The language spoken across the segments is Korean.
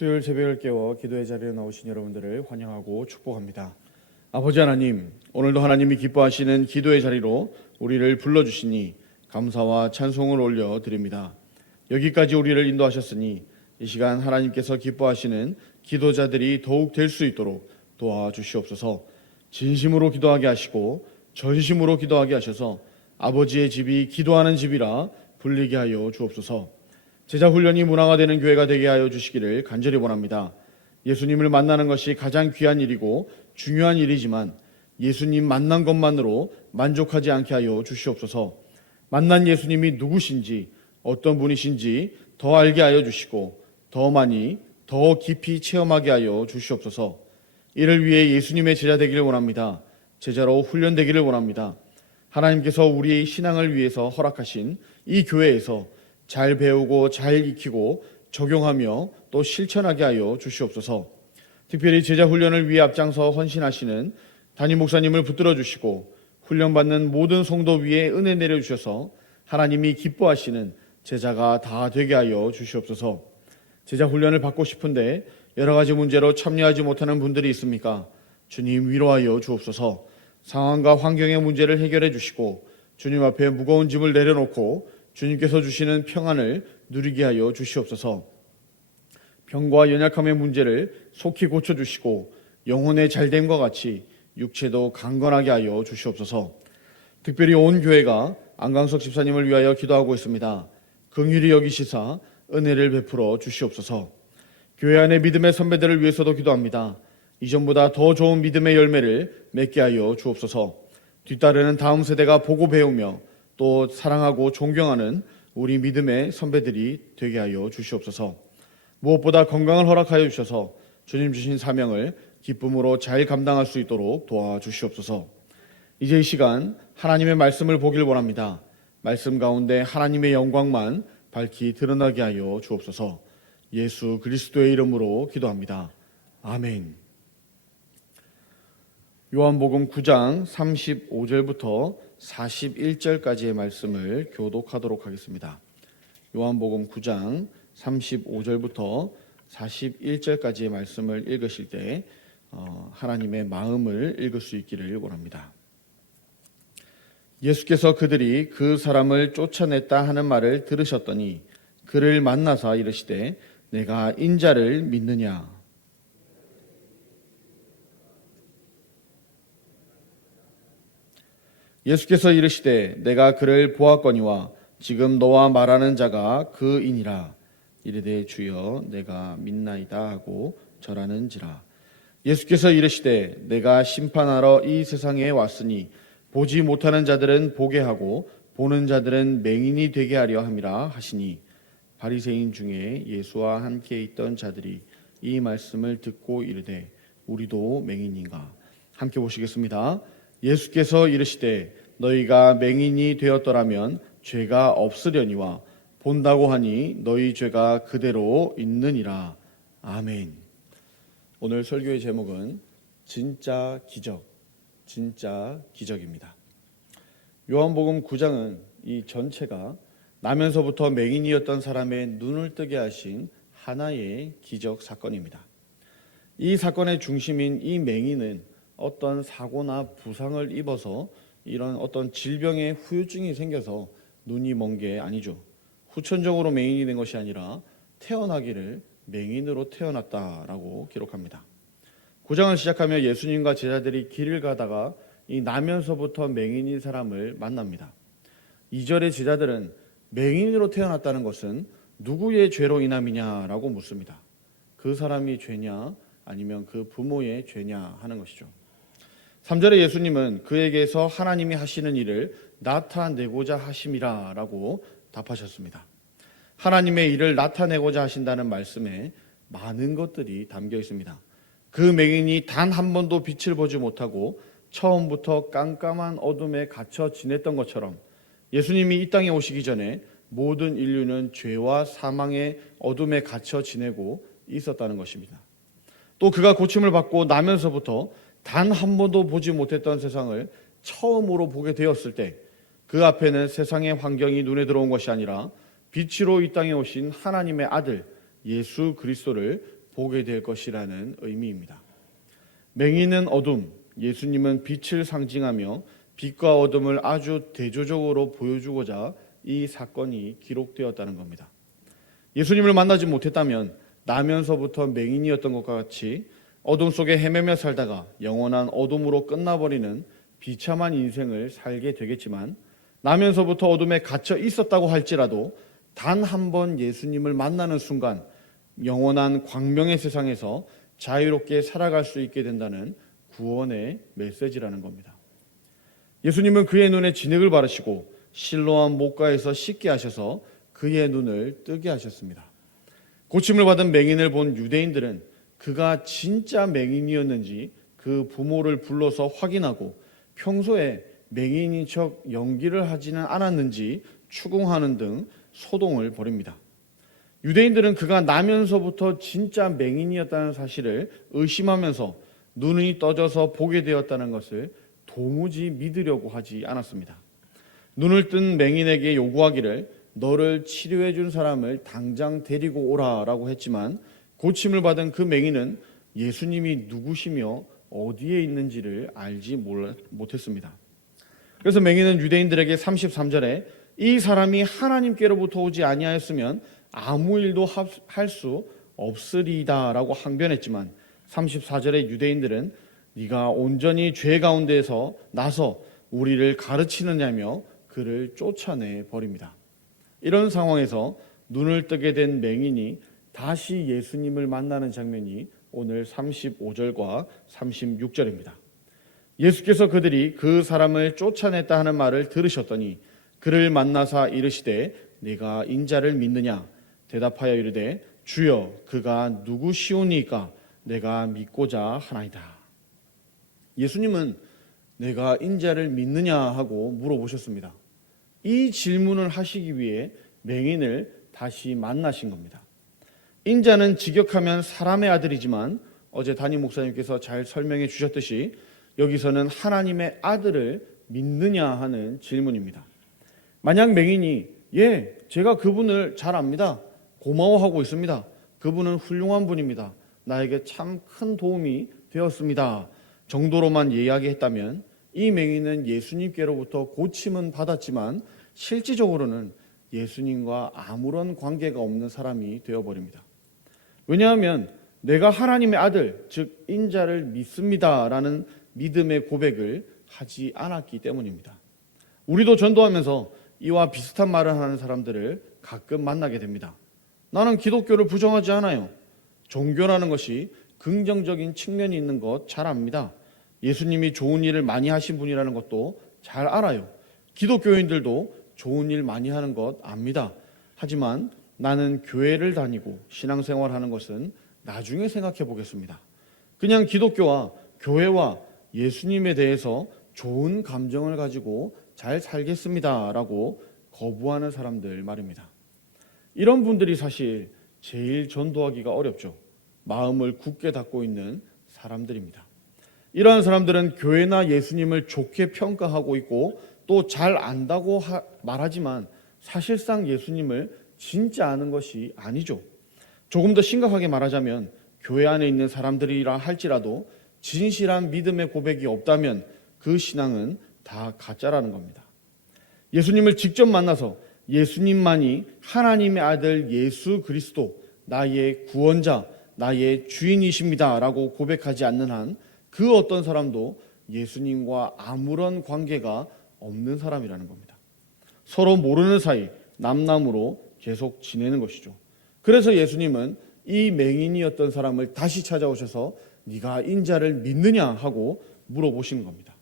수요일 새벽을 깨워 기도의 자리에 나오신 여러분들을 환영하고 축복합니다. 아버지 하나님, 오늘도 하나님이 기뻐하시는 기도의 자리로 우리를 불러주시니 감사와 찬송을 올려드립니다. 여기까지 우리를 인도하셨으니 이 시간 하나님께서 기뻐하시는 기도자들이 더욱 될 수 있도록 도와주시옵소서. 진심으로 기도하게 하시고 전심으로 기도하게 하셔서 아버지의 집이 기도하는 집이라 불리게 하여 주옵소서. 제자훈련이 문화화되는 교회가 되게 하여 주시기를 간절히 원합니다. 예수님을 만나는 것이 가장 귀한 일이고 중요한 일이지만 예수님 만난 것만으로 만족하지 않게 하여 주시옵소서. 만난 예수님이 누구신지 어떤 분이신지 더 알게 하여 주시고 더 많이 더 깊이 체험하게 하여 주시옵소서. 이를 위해 예수님의 제자 되기를 원합니다. 제자로 훈련되기를 원합니다. 하나님께서 우리의 신앙을 위해서 허락하신 이 교회에서 잘 배우고 잘 익히고 적용하며 또 실천하게 하여 주시옵소서. 특별히 제자 훈련을 위해 앞장서 헌신하시는 담임 목사님을 붙들어 주시고 훈련받는 모든 성도 위에 은혜 내려주셔서 하나님이 기뻐하시는 제자가 다 되게 하여 주시옵소서. 제자 훈련을 받고 싶은데 여러 가지 문제로 참여하지 못하는 분들이 있습니까? 주님 위로하여 주옵소서. 상황과 환경의 문제를 해결해 주시고 주님 앞에 무거운 짐을 내려놓고 주님께서 주시는 평안을 누리게 하여 주시옵소서. 병과 연약함의 문제를 속히 고쳐주시고 영혼의 잘됨과 같이 육체도 강건하게 하여 주시옵소서. 특별히 온 교회가 안강석 집사님을 위하여 기도하고 있습니다. 긍휼히 여기시사 은혜를 베풀어 주시옵소서. 교회 안의 믿음의 선배들을 위해서도 기도합니다. 이전보다 더 좋은 믿음의 열매를 맺게 하여 주옵소서. 뒤따르는 다음 세대가 보고 배우며 또 사랑하고 존경하는 우리 믿음의 선배들이 되게 하여 주시옵소서. 무엇보다 건강을 허락하여 주셔서 주님 주신 사명을 기쁨으로 잘 감당할 수 있도록 도와주시옵소서. 이제 이 시간 하나님의 말씀을 보길 원합니다. 말씀 가운데 하나님의 영광만 밝히 드러나게 하여 주옵소서. 예수 그리스도의 이름으로 기도합니다. 아멘. 요한복음 9장 35절부터 41절까지의 말씀을 교독하도록 하겠습니다. 요한복음 9장 35절부터 41절까지의 말씀을 읽으실 때 하나님의 마음을 읽을 수 있기를 원합니다. 예수께서 그들이 그 사람을 쫓아냈다 하는 말을 들으셨더니 그를 만나사 이르시되 내가 인자를 믿느냐? 예수께서 이르시되 내가 그를 보았거니와 지금 너와 말하는 자가 그이니라. 이르되 주여 내가 믿나이다 하고 절하는지라. 예수께서 이르시되 내가 심판하러 이 세상에 왔으니 보지 못하는 자들은 보게 하고 보는 자들은 맹인이 되게 하려 함이라 하시니 바리새인 중에 예수와 함께 있던 자들이 이 말씀을 듣고 이르되 우리도 맹인인가? 함께 보시겠습니다. 예수께서 이르시되 너희가 맹인이 되었더라면 죄가 없으려니와 본다고 하니 너희 죄가 그대로 있느니라. 아멘. 오늘 설교의 제목은 진짜 기적, 진짜 기적입니다. 요한복음 9장은 이 전체가 나면서부터 맹인이었던 사람의 눈을 뜨게 하신 하나의 기적 사건입니다. 이 사건의 중심인 이 맹인은 어떤 사고나 부상을 입어서 이런 어떤 질병의 후유증이 생겨서 눈이 먼 게 아니죠. 후천적으로 맹인이 된 것이 아니라 태어나기를 맹인으로 태어났다라고 기록합니다. 9장을 시작하며 예수님과 제자들이 길을 가다가 이 나면서부터 맹인인 사람을 만납니다. 2절의 제자들은 맹인으로 태어났다는 것은 누구의 죄로 인함이냐라고 묻습니다. 그 사람이 죄냐 아니면 그 부모의 죄냐 하는 것이죠. 3절에 예수님은 그에게서 하나님이 하시는 일을 나타내고자 하심이라 라고 답하셨습니다. 하나님의 일을 나타내고자 하신다는 말씀에 많은 것들이 담겨 있습니다. 그 맹인이 단 한 번도 빛을 보지 못하고 처음부터 깜깜한 어둠에 갇혀 지냈던 것처럼 예수님이 이 땅에 오시기 전에 모든 인류는 죄와 사망의 어둠에 갇혀 지내고 있었다는 것입니다. 또 그가 고침을 받고 나면서부터 단 한 번도 보지 못했던 세상을 처음으로 보게 되었을 때 그 앞에는 세상의 환경이 눈에 들어온 것이 아니라 빛으로 이 땅에 오신 하나님의 아들 예수 그리스도를 보게 될 것이라는 의미입니다. 맹인은 어둠, 예수님은 빛을 상징하며 빛과 어둠을 아주 대조적으로 보여주고자 이 사건이 기록되었다는 겁니다. 예수님을 만나지 못했다면 나면서부터 맹인이었던 것과 같이 어둠 속에 헤매며 살다가 영원한 어둠으로 끝나버리는 비참한 인생을 살게 되겠지만, 나면서부터 어둠에 갇혀 있었다고 할지라도 단 한 번 예수님을 만나는 순간 영원한 광명의 세상에서 자유롭게 살아갈 수 있게 된다는 구원의 메시지라는 겁니다. 예수님은 그의 눈에 진흙을 바르시고 실로암 못가에서 씻게 하셔서 그의 눈을 뜨게 하셨습니다. 고침을 받은 맹인을 본 유대인들은 그가 진짜 맹인이었는지 그 부모를 불러서 확인하고 평소에 맹인인 척 연기를 하지는 않았는지 추궁하는 등 소동을 벌입니다. 유대인들은 그가 나면서부터 진짜 맹인이었다는 사실을 의심하면서 눈이 떠져서 보게 되었다는 것을 도무지 믿으려고 하지 않았습니다. 눈을 뜬 맹인에게 요구하기를 너를 치료해 준 사람을 당장 데리고 오라라고 했지만, 고침을 받은 그 맹인은 예수님이 누구시며 어디에 있는지를 알지 못했습니다. 그래서 맹인은 유대인들에게 33절에 이 사람이 하나님께로부터 오지 아니하였으면 아무 일도 할 수 없으리이다라고 항변했지만, 34절에 유대인들은 네가 온전히 죄 가운데에서 나서 우리를 가르치느냐며 그를 쫓아내 버립니다. 이런 상황에서 눈을 뜨게 된 맹인이 다시 예수님을 만나는 장면이 오늘 35절과 36절입니다. 예수께서 그들이 그 사람을 쫓아냈다 하는 말을 들으셨더니 그를 만나사 이르시되 네가 인자를 믿느냐? 대답하여 이르되 주여 그가 누구시오니까 내가 믿고자 하나이다. 예수님은 내가 인자를 믿느냐 하고 물어보셨습니다. 이 질문을 하시기 위해 맹인을 다시 만나신 겁니다. 인자는 직역하면 사람의 아들이지만 어제 담임 목사님께서 잘 설명해 주셨듯이 여기서는 하나님의 아들을 믿느냐 하는 질문입니다. 만약 맹인이 제가 그분을 잘 압니다. 고마워하고 있습니다. 그분은 훌륭한 분입니다. 나에게 참 큰 도움이 되었습니다. 정도로만 이야기했다면 이 맹인은 예수님께로부터 고침은 받았지만 실질적으로는 예수님과 아무런 관계가 없는 사람이 되어버립니다. 왜냐하면 내가 하나님의 아들, 즉 인자를 믿습니다라는 믿음의 고백을 하지 않았기 때문입니다. 우리도 전도하면서 이와 비슷한 말을 하는 사람들을 가끔 만나게 됩니다. 나는 기독교를 부정하지 않아요. 종교라는 것이 긍정적인 측면이 있는 것 잘 압니다. 예수님이 좋은 일을 많이 하신 분이라는 것도 잘 알아요. 기독교인들도 좋은 일 많이 하는 것 압니다. 하지만 나는 교회를 다니고 신앙생활하는 것은 나중에 생각해 보겠습니다. 그냥 기독교와 교회와 예수님에 대해서 좋은 감정을 가지고 잘 살겠습니다라고 거부하는 사람들 말입니다. 이런 분들이 사실 제일 전도하기가 어렵죠. 마음을 굳게 닫고 있는 사람들입니다. 이러한 사람들은 교회나 예수님을 좋게 평가하고 있고 또 잘 안다고 말하지만 사실상 예수님을 진짜 아는 것이 아니죠. 조금 더 심각하게 말하자면 교회 안에 있는 사람들이라 할지라도 진실한 믿음의 고백이 없다면 그 신앙은 다 가짜라는 겁니다. 예수님을 직접 만나서 예수님만이 하나님의 아들 예수 그리스도, 나의 구원자, 나의 주인이십니다 라고 고백하지 않는 한 그 어떤 사람도 예수님과 아무런 관계가 없는 사람이라는 겁니다. 서로 모르는 사이 남남으로 계속 지내는 것이죠. 그래서 예수님은 이 맹인이었던 사람을 다시 찾아오셔서 네가 인자를 믿느냐 하고 물어보시는 겁니다.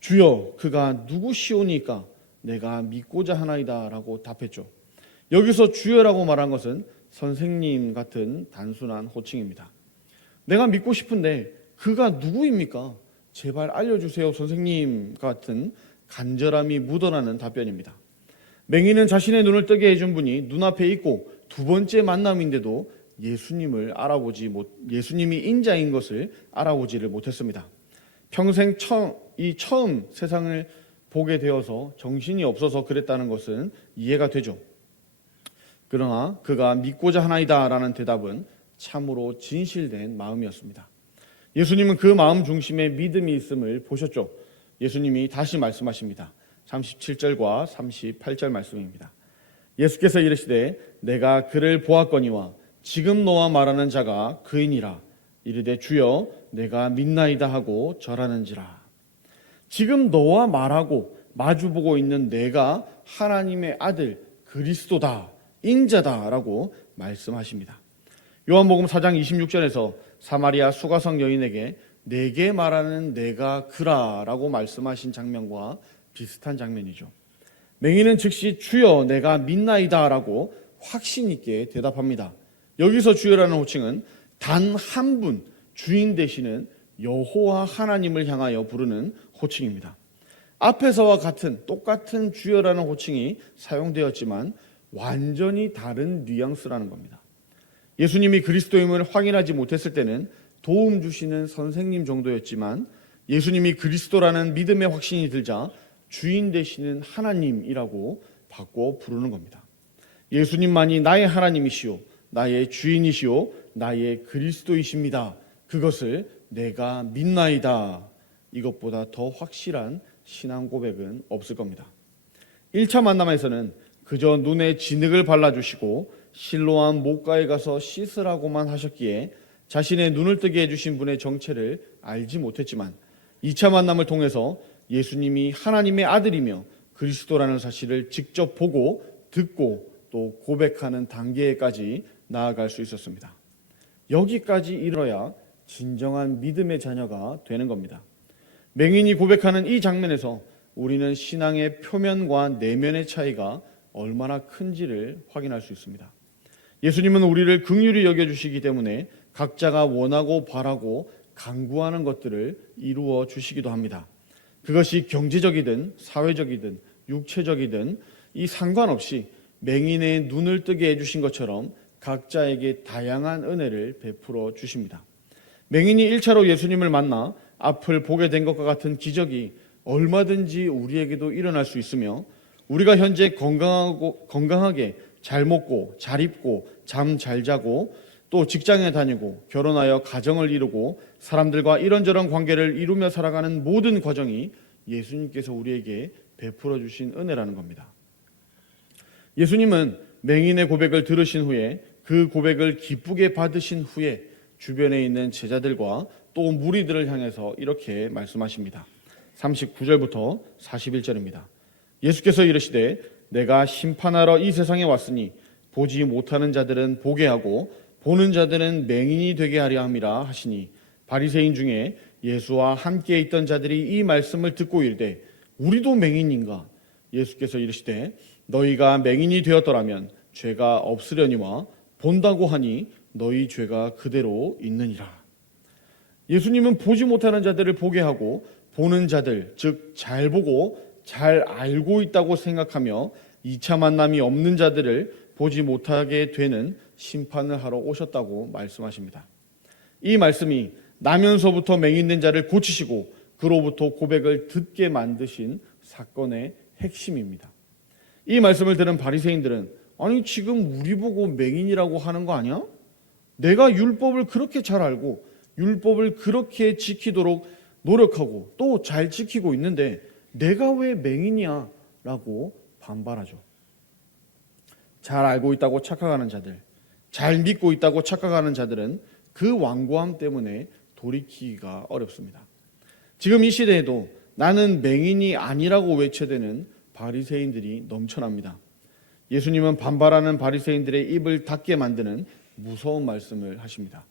주여 그가 누구시오니까 내가 믿고자 하나이다 라고 답했죠. 여기서 주여라고 말한 것은 선생님 같은 단순한 호칭입니다. 내가 믿고 싶은데 그가 누구입니까? 제발 알려주세요 선생님 같은 간절함이 묻어나는 답변입니다. 맹인은 자신의 눈을 뜨게 해준 분이 눈앞에 있고 두 번째 만남인데도 예수님이 인자인 것을 알아보지를 못했습니다. 평생 처음 세상을 보게 되어서 정신이 없어서 그랬다는 것은 이해가 되죠. 그러나 그가 믿고자 하나이다 라는 대답은 참으로 진실된 마음이었습니다. 예수님은 그 마음 중심에 믿음이 있음을 보셨죠. 예수님이 다시 말씀하십니다. 37절과 38절 말씀입니다. 예수께서 이르시되 내가 그를 보았거니와 지금 너와 말하는 자가 그이니라. 이르되 주여 내가 믿나이다 하고 절하는지라. 지금 너와 말하고 마주보고 있는 내가 하나님의 아들 그리스도다, 인자다라고 말씀하십니다. 요한복음 4장 26절에서 사마리아 수가성 여인에게 내게 말하는 내가 그라라고 말씀하신 장면과 비슷한 장면이죠. 맹인은 즉시 주여 내가 믿나이다라고 확신 있게 대답합니다. 여기서 주여라는 호칭은 단 한 분 주인 되시는 여호와 하나님을 향하여 부르는 호칭입니다. 앞에서와 똑같은 주여라는 호칭이 사용되었지만 완전히 다른 뉘앙스라는 겁니다. 예수님이 그리스도임을 확인하지 못했을 때는 도움 주시는 선생님 정도였지만 예수님이 그리스도라는 믿음의 확신이 들자 주인 되시는 하나님이라고 바꿔 부르는 겁니다. 예수님만이 나의 하나님이시오, 나의 주인이시오, 나의 그리스도이십니다. 그것을 내가 믿나이다. 이것보다 더 확실한 신앙 고백은 없을 겁니다. 1차 만남에서는 그저 눈에 진흙을 발라주시고 실로암 목가에 가서 씻으라고만 하셨기에 자신의 눈을 뜨게 해주신 분의 정체를 알지 못했지만 2차 만남을 통해서 예수님이 하나님의 아들이며 그리스도라는 사실을 직접 보고 듣고 또 고백하는 단계까지 나아갈 수 있었습니다. 여기까지 이르러야 진정한 믿음의 자녀가 되는 겁니다. 맹인이 고백하는 이 장면에서 우리는 신앙의 표면과 내면의 차이가 얼마나 큰지를 확인할 수 있습니다. 예수님은 우리를 긍휼히 여겨주시기 때문에 각자가 원하고 바라고 간구하는 것들을 이루어 주시기도 합니다. 그것이 경제적이든 사회적이든 육체적이든 이 상관없이 맹인의 눈을 뜨게 해주신 것처럼 각자에게 다양한 은혜를 베풀어 주십니다. 맹인이 1차로 예수님을 만나 앞을 보게 된 것과 같은 기적이 얼마든지 우리에게도 일어날 수 있으며 우리가 현재 건강하게 잘 먹고 잘 입고 잠 잘 자고 또 직장에 다니고 결혼하여 가정을 이루고 사람들과 이런저런 관계를 이루며 살아가는 모든 과정이 예수님께서 우리에게 베풀어 주신 은혜라는 겁니다. 예수님은 맹인의 고백을 들으신 후에 그 고백을 기쁘게 받으신 후에 주변에 있는 제자들과 또 무리들을 향해서 이렇게 말씀하십니다. 39절부터 41절입니다. 예수께서 이르시되 내가 심판하러 이 세상에 왔으니 보지 못하는 자들은 보게 하고 보는 자들은 맹인이 되게 하려 함이라 하시니 바리새인 중에 예수와 함께 있던 자들이 이 말씀을 듣고 이르되 우리도 맹인인가? 예수께서 이르시되 너희가 맹인이 되었더라면 죄가 없으려니와 본다고 하니 너희 죄가 그대로 있느니라. 예수님은 보지 못하는 자들을 보게 하고 보는 자들, 즉 잘 보고 잘 알고 있다고 생각하며 2차 만남이 없는 자들을 보지 못하게 되는 심판을 하러 오셨다고 말씀하십니다. 이 말씀이 나면서부터 맹인된 자를 고치시고 그로부터 고백을 듣게 만드신 사건의 핵심입니다. 이 말씀을 들은 바리새인들은 아니 지금 우리 보고 맹인이라고 하는 거 아니야? 내가 율법을 그렇게 잘 알고 율법을 그렇게 지키도록 노력하고 또 잘 지키고 있는데 내가 왜 맹인이야? 라고 반발하죠. 잘 알고 있다고 착각하는 자들, 잘 믿고 있다고 착각하는 자들은 그 완고함 때문에 돌이키기가 어렵습니다. 지금 이 시대에도 나는 맹인이 아니라고 외쳐대는 바리새인들이 넘쳐납니다. 예수님은 반발하는 바리새인들의 입을 닫게 만드는 무서운 말씀을 하십니다.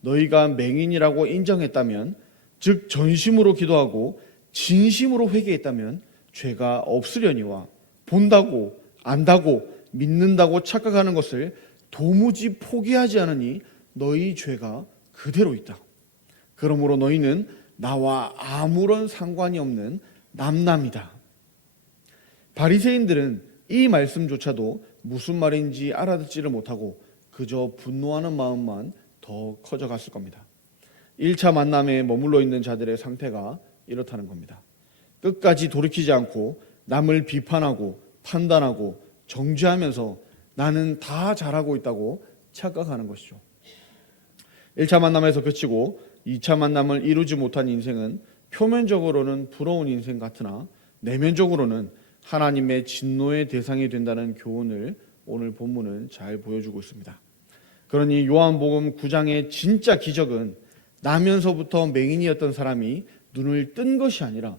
너희가 맹인이라고 인정했다면, 즉 전심으로 기도하고 진심으로 회개했다면 죄가 없으려니와 본다고 안다고 믿는다고 착각하는 것을 도무지 포기하지 않으니 너희 죄가 그대로 있다. 그러므로 너희는 나와 아무런 상관이 없는 남남이다. 바리새인들은 이 말씀조차도 무슨 말인지 알아듣지를 못하고 그저 분노하는 마음만 더 커져갔을 겁니다. 1차 만남에 머물러 있는 자들의 상태가 이렇다는 겁니다. 끝까지 돌이키지 않고 남을 비판하고 판단하고 정죄하면서 나는 다 잘하고 있다고 착각하는 것이죠. 1차 만남에서 그치고 2차 만남을 이루지 못한 인생은 표면적으로는 부러운 인생 같으나 내면적으로는 하나님의 진노의 대상이 된다는 교훈을 오늘 본문은 잘 보여주고 있습니다. 그러니 요한복음 9장의 진짜 기적은 나면서부터 맹인이었던 사람이 눈을 뜬 것이 아니라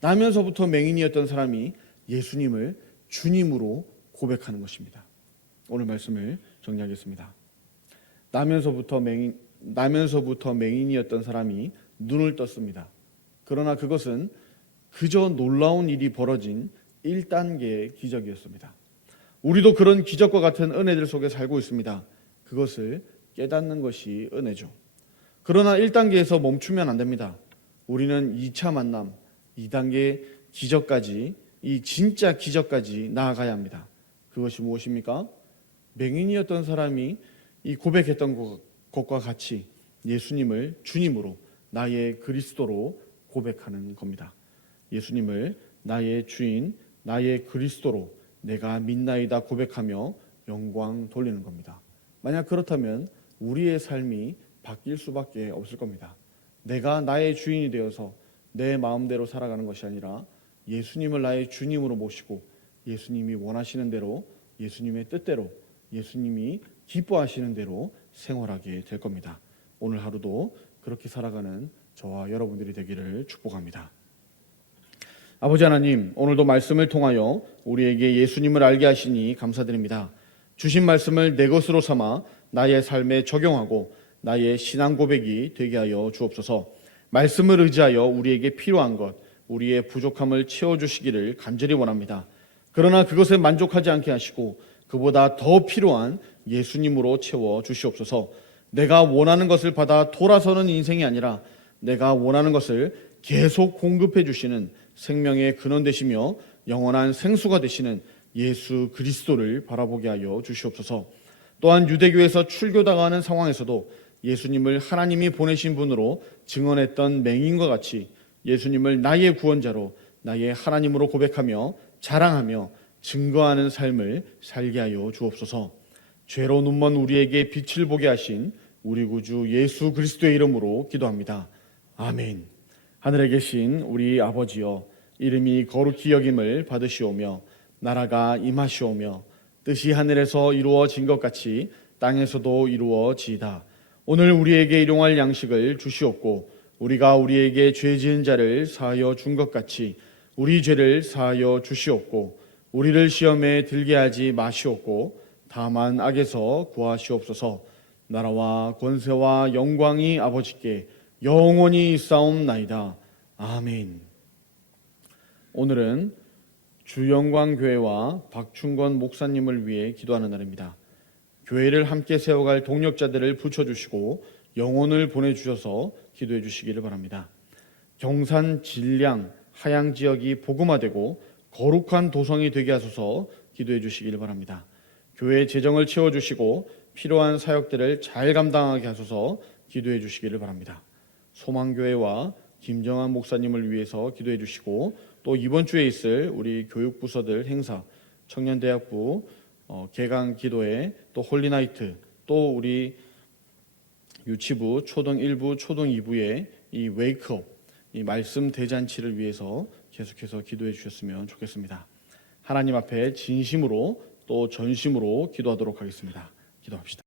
나면서부터 맹인이었던 사람이 예수님을 주님으로 고백하는 것입니다. 오늘 말씀을 정리하겠습니다. 나면서부터 맹인이었던 사람이 눈을 떴습니다. 그러나 그것은 그저 놀라운 일이 벌어진 1단계의 기적이었습니다. 우리도 그런 기적과 같은 은혜들 속에 살고 있습니다. 그것을 깨닫는 것이 은혜죠. 그러나 1단계에서 멈추면 안 됩니다. 우리는 2차 만남, 2단계 기적까지, 이 진짜 기적까지 나아가야 합니다. 그것이 무엇입니까? 맹인이었던 사람이 이 고백했던 것과 같이 예수님을 주님으로, 나의 그리스도로 고백하는 겁니다. 예수님을 나의 주인, 나의 그리스도로 내가 믿나이다 고백하며 영광 돌리는 겁니다. 만약 그렇다면 우리의 삶이 바뀔 수밖에 없을 겁니다. 내가 나의 주인이 되어서 내 마음대로 살아가는 것이 아니라 예수님을 나의 주님으로 모시고 예수님이 원하시는 대로, 예수님의 뜻대로, 예수님이 기뻐하시는 대로 생활하게 될 겁니다. 오늘 하루도 그렇게 살아가는 저와 여러분들이 되기를 축복합니다. 아버지 하나님, 오늘도 말씀을 통하여 우리에게 예수님을 알게 하시니 감사드립니다. 주신 말씀을 내 것으로 삼아 나의 삶에 적용하고 나의 신앙 고백이 되게 하여 주옵소서. 말씀을 의지하여 우리에게 필요한 것, 우리의 부족함을 채워주시기를 간절히 원합니다. 그러나 그것에 만족하지 않게 하시고 그보다 더 필요한 예수님으로 채워주시옵소서. 내가 원하는 것을 받아 돌아서는 인생이 아니라 내가 원하는 것을 계속 공급해 주시는 생명의 근원 되시며 영원한 생수가 되시는 예수 그리스도를 바라보게 하여 주시옵소서. 또한 유대교에서 출교당하는 상황에서도 예수님을 하나님이 보내신 분으로 증언했던 맹인과 같이 예수님을 나의 구원자로, 나의 하나님으로 고백하며 자랑하며 증거하는 삶을 살게 하여 주옵소서. 죄로 눈먼 우리에게 빛을 보게 하신 우리 구주 예수 그리스도의 이름으로 기도합니다. 아멘. 하늘에 계신 우리 아버지여, 이름이 거룩히 여김을 받으시오며 나라가 임하시오며 뜻이 하늘에서 이루어진 것 같이 땅에서도 이루어지이다. 오늘 우리에게 일용할 양식을 주시옵고 우리가 우리에게 죄 지은 자를 사하여 준 것 같이 우리 죄를 사하여 주시옵고 우리를 시험에 들게 하지 마시옵고 다만 악에서 구하시옵소서. 나라와 권세와 영광이 아버지께 영원히 있사옵나이다. 아멘. 오늘은 주영광교회와 박충건 목사님을 위해 기도하는 날입니다. 교회를 함께 세워갈 동력자들을 붙여주시고 영혼을 보내주셔서 기도해 주시기를 바랍니다. 경산, 진량, 하양 지역이 복음화되고 거룩한 도성이 되게 하소서 기도해 주시기를 바랍니다. 교회 재정을 채워주시고 필요한 사역들을 잘 감당하게 하소서 기도해 주시기를 바랍니다. 소망교회와 김정한 목사님을 위해서 기도해 주시고 또 이번 주에 있을 우리 교육부서들 행사, 청년대학부 개강 기도회, 또 홀리나이트, 또 우리 유치부, 초등 1부, 초등 2부의 이 웨이크업, 이 말씀 대잔치를 위해서 계속해서 기도해 주셨으면 좋겠습니다. 하나님 앞에 진심으로 또 전심으로 기도하도록 하겠습니다. 기도합시다.